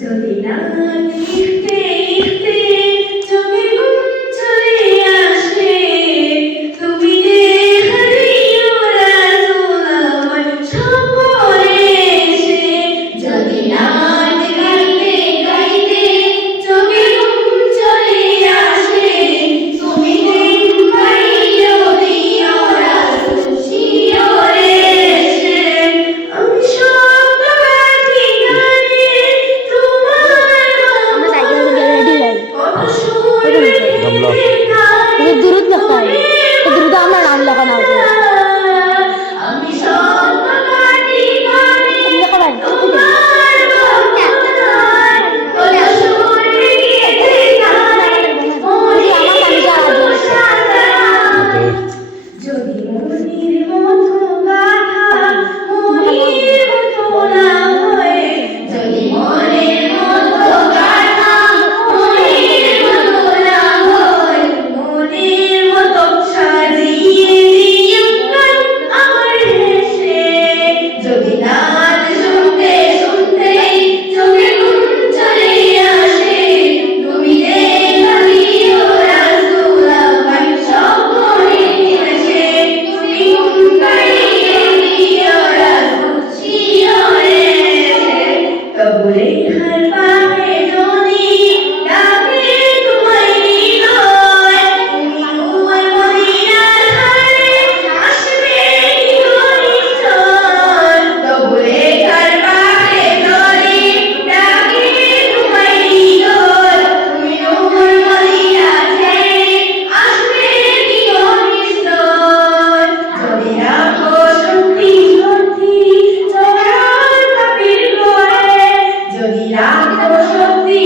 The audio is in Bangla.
যদি না দেখতে দেখতে চোখে ঘুম চলে আসে, তুমি যে হারিও রাসূল আমার স্বপ্নে এসে। যদি নাচ গাইতে গাইতে চোখে ঘুম চলে আসে, তুমি যে পাইও দিও রাসূল শিয়রে এসে। আমি স্বপ্ন দেখি গানে তোমার কত সুরে दुरुद लगता है तो दुरुद আমরা নাম লাগানো হবে আমি স্বপ্ন দেখি গানে লেখা তোমার কত সুরে গানে মনে আমার যদি মনির মতো গাথা মনির মতো না হয়, যদি মনের মতো গাথা মনির মতো না হয়, মনের মতো সাজিয়ে দিও গান আমার হেসে। যদি নাচ শুনতে শুনতেই চোখে ঘুম চলে আসে, তুমি যে হারিও রাসূল আমার স্বপ্নে এসে। তুমি ঘুম পাড়িয়ে দিও রাসূল শিয়রে এসে। কবরে হার পাবে যদি ডাকে তোমায় হৃদয়, তুমি নূর মদিনার ধারে আসবে নিশ্চয়। কবরে হার পাবে যদি ডাকে তোমায় হৃদয়, তুমি নূর মদিনার ধারে আসবে নিশ্চয়। যদি রাখো শক্তি শক্তি চলার পাপীর ঘরে, যদি রাখো শক্তি